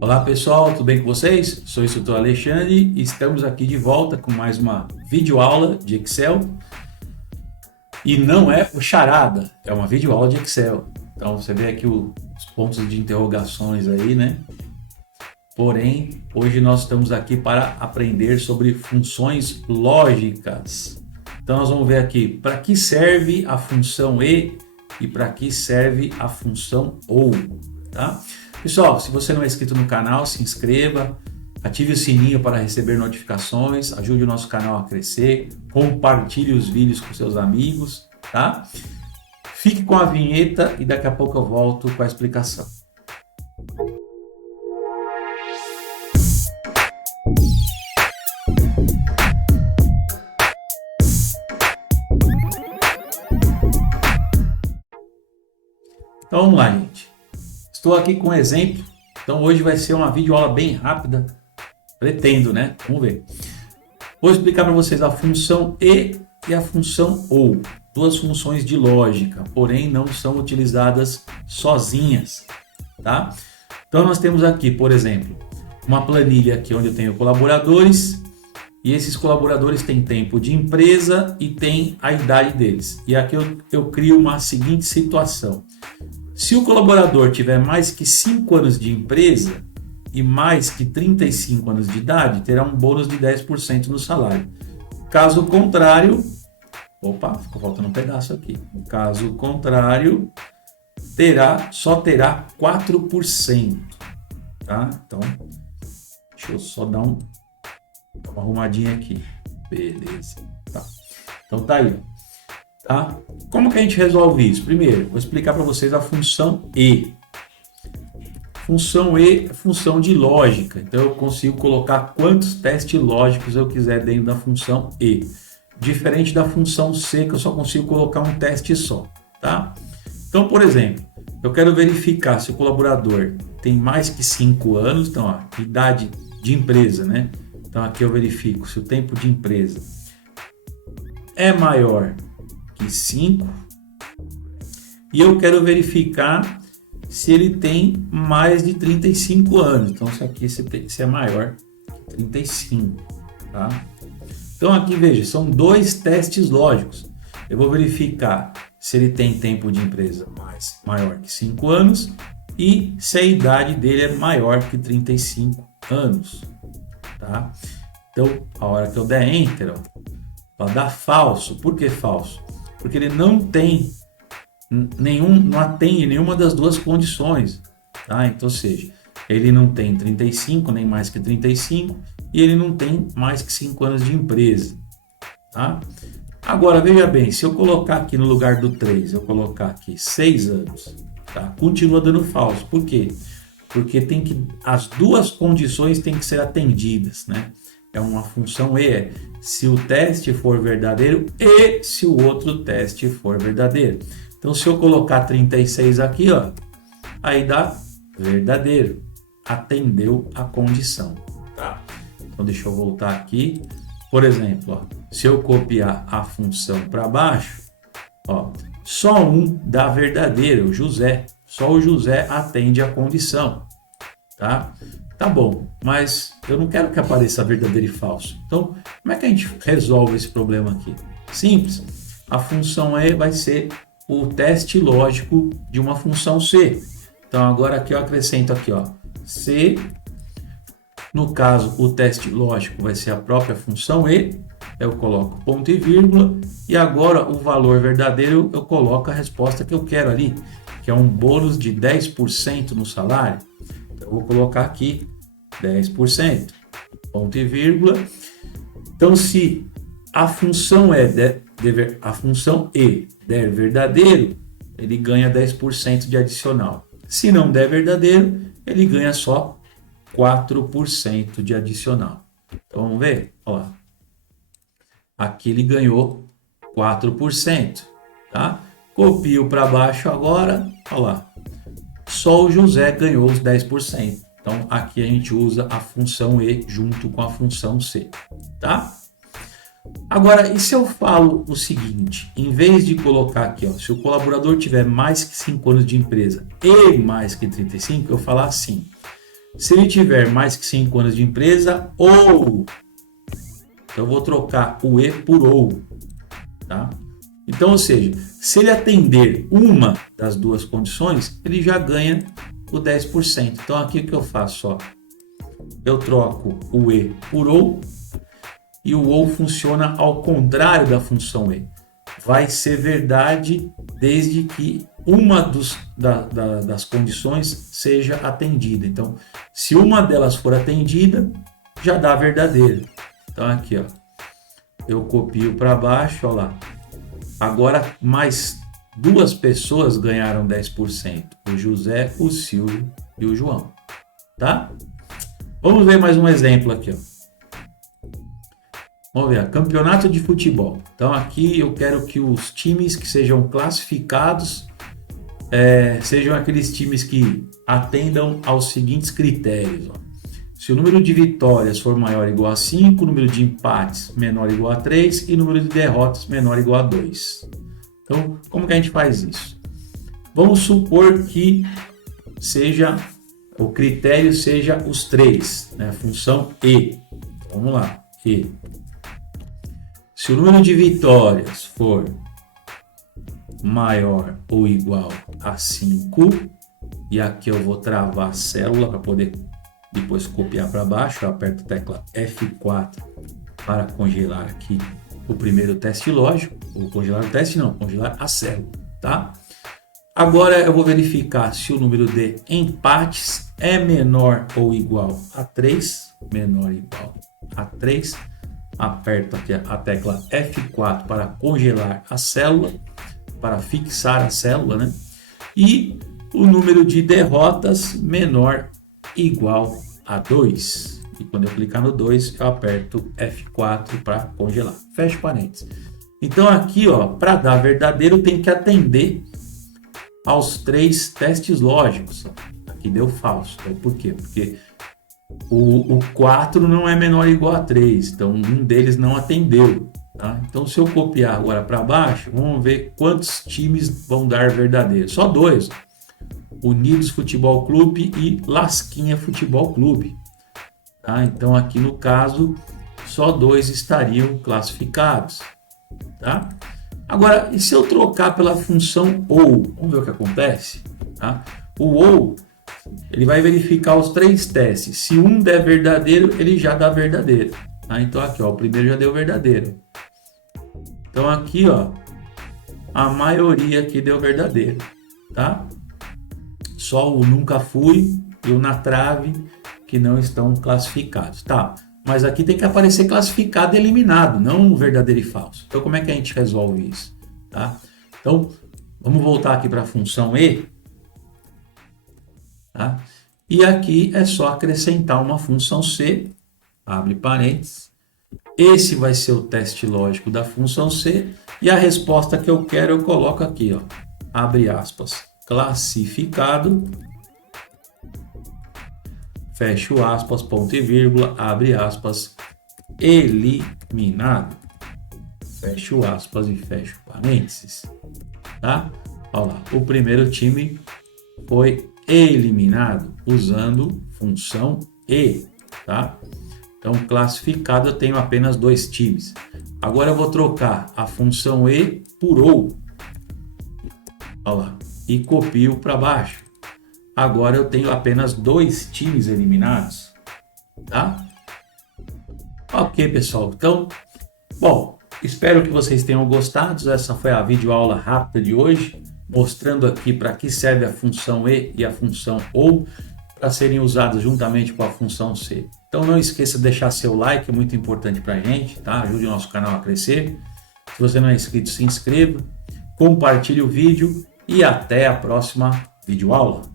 Olá pessoal, tudo bem com vocês? Sou o instrutor Alexandre e estamos aqui de volta com mais uma videoaula de Excel. E não é o charada, é uma videoaula de Excel. Então você vê aqui os pontos de interrogações aí, né? Porém, hoje nós estamos aqui para aprender sobre funções lógicas. Então nós vamos ver aqui para que serve a função e para que serve a função OU, tá? Pessoal, se você não é inscrito no canal, se inscreva, ative o sininho para receber notificações, ajude o nosso canal a crescer, compartilhe os vídeos com seus amigos, tá? Fique com a vinheta e daqui a pouco eu volto com a explicação. Então vamos lá, gente. Estou aqui com um exemplo. Então hoje vai ser uma videoaula bem rápida. Pretendo, né? Vamos ver. Vou explicar para vocês a função e a função OU. Duas funções de lógica, porém não são utilizadas sozinhas, tá? Então nós temos aqui, por exemplo, uma planilha aqui onde eu tenho colaboradores e esses colaboradores têm tempo de empresa e tem a idade deles. E aqui eu crio uma seguinte situação. Se o colaborador tiver mais que 5 anos de empresa e mais que 35 anos de idade, terá um bônus de 10% no salário. Caso contrário, ficou faltando um pedaço aqui. Caso contrário, só terá 4%. Tá? Então, deixa eu só dar uma arrumadinha aqui. Beleza. Tá. Então tá aí. Tá? Como que a gente resolve isso? Primeiro, vou explicar para vocês a função E. Função E é função de lógica, então eu consigo colocar quantos testes lógicos eu quiser dentro da função E. Diferente da função C, que eu só consigo colocar um teste só. Tá? Então, por exemplo, eu quero verificar se o colaborador tem mais que 5 anos, então, ó, idade de empresa, né? Então, aqui eu verifico se o tempo de empresa é maior que 5 e eu quero verificar se ele tem mais de 35 anos. Então, isso aqui se é maior que 35, tá? Então, aqui, veja, são dois testes lógicos. Eu vou verificar se ele tem tempo de empresa maior que 5 anos e se a idade dele é maior que 35 anos, tá? Então, a hora que eu der Enter, ó, vai dar falso. Por que falso? Porque ele não atende nenhuma das duas condições, tá? Então, ou seja, ele não tem 35, nem mais que 35, e ele não tem mais que 5 anos de empresa, tá? Agora, veja bem, se eu colocar aqui no lugar do 3, eu colocar aqui 6 anos, tá? Continua dando falso. Por quê? Porque as duas condições têm que ser atendidas, né? É uma função E, se o teste for verdadeiro e se o outro teste for verdadeiro. Então, se eu colocar 36 aqui, ó, aí dá verdadeiro, atendeu a condição, tá? Então, deixa eu voltar aqui. Por exemplo, ó, se eu copiar a função para baixo, ó, só um dá verdadeiro, o José. Só o José atende a condição, tá? Tá bom, mas eu não quero que apareça verdadeiro e falso. Então, como é que a gente resolve esse problema aqui? Simples. A função E vai ser o teste lógico de uma função C. Então, agora aqui eu acrescento aqui, ó, C. No caso, o teste lógico vai ser a própria função E. Eu coloco ponto e vírgula. E agora, o valor verdadeiro, eu coloco a resposta que eu quero ali, que é um bônus de 10% no salário. Eu vou colocar aqui 10%, ponto e vírgula. Então, se a função a função E der verdadeiro, ele ganha 10% de adicional. Se não der verdadeiro, ele ganha só 4% de adicional. Então, vamos ver? Ó, aqui ele ganhou 4%, tá? Copio para baixo agora, olha lá. Só o José ganhou os 10%. Então, aqui a gente usa a função E junto com a função C, tá? Agora, e se eu falo o seguinte, em vez de colocar aqui, ó, se o colaborador tiver mais que 5 anos de empresa e mais que 35, eu falar assim, Se ele tiver mais que 5 anos de empresa, ou eu vou trocar o E por ou, tá? Então, ou seja, se ele atender uma das duas condições, ele já ganha o 10%. Então, aqui o que eu faço? Ó, eu troco o E por ou, e o ou funciona ao contrário da função E. Vai ser verdade desde que uma das condições seja atendida. Então, se uma delas for atendida, já dá verdadeiro. Então, aqui, ó, eu copio para baixo, ó lá. Agora, mais duas pessoas ganharam 10%. O José, o Silvio e o João. Tá? Vamos ver mais um exemplo aqui, ó. Vamos ver, campeonato de futebol. Então, aqui eu quero que os times que sejam classificados sejam aqueles times que atendam aos seguintes critérios, ó. Se o número de vitórias for maior ou igual a 5, o número de empates menor ou igual a 3 e o número de derrotas menor ou igual a 2. Então, como que a gente faz isso? Vamos supor que o critério seja os 3, né? A função E. Vamos lá, E. Se o número de vitórias for maior ou igual a 5, e aqui eu vou travar a célula para poder depois copiar para baixo, eu aperto a tecla F4 para congelar aqui o primeiro teste lógico, ou congelar o teste não, congelar a célula, tá? Agora eu vou verificar se o número de empates é menor ou igual a 3, menor ou igual a 3, aperto aqui a tecla F4 para congelar a célula, para fixar a célula, né? E o número de derrotas menor igual a 2. E quando eu clicar no 2, eu aperto F4 para congelar. Fecha parênteses. Então aqui, ó, para dar verdadeiro, tem que atender aos 3 testes lógicos. Aqui deu falso. Então, por quê? Porque o 4 não é menor ou igual a 3. Então, um deles não atendeu. Tá? Então, se eu copiar agora para baixo, vamos ver quantos times vão dar verdadeiro. Só 2. Unidos Futebol Clube e Lasquinha Futebol Clube. Tá? Então, aqui no caso, só 2 estariam classificados. Tá? Agora, e se eu trocar pela função OU? Vamos ver o que acontece. Tá? O OU, ele vai verificar os 3 testes. Se um der verdadeiro, ele já dá verdadeiro. Tá? Então, aqui, ó, o primeiro já deu verdadeiro. Então, aqui, ó, a maioria aqui deu verdadeiro. Tá? Só o nunca fui e o na trave que não estão classificados. Tá, mas aqui tem que aparecer classificado e eliminado, não verdadeiro e falso. Então, como é que a gente resolve isso? Tá? Então, vamos voltar aqui para a função E. Tá? E aqui é só acrescentar uma função C, abre parênteses. Esse vai ser o teste lógico da função C. E a resposta que eu quero eu coloco aqui, ó, abre aspas. Classificado, fecho aspas, ponto e vírgula, abre aspas, eliminado, fecho aspas e fecho parênteses, tá? Olha lá, o primeiro time foi eliminado usando função E, tá? Então, classificado eu tenho apenas 2 times. Agora eu vou trocar a função E por OU, olha lá, e copio para baixo. Agora eu tenho apenas 2 times eliminados, tá? Ok, pessoal. Então, bom, espero que vocês tenham gostado. Essa foi a videoaula rápida de hoje, mostrando aqui para que serve a função E e a função OU, para serem usadas juntamente com a função C. Então não esqueça de deixar seu like, é muito importante para a gente, tá? Ajude o nosso canal a crescer. Se você não é inscrito, se inscreva, compartilhe o vídeo e até a próxima videoaula.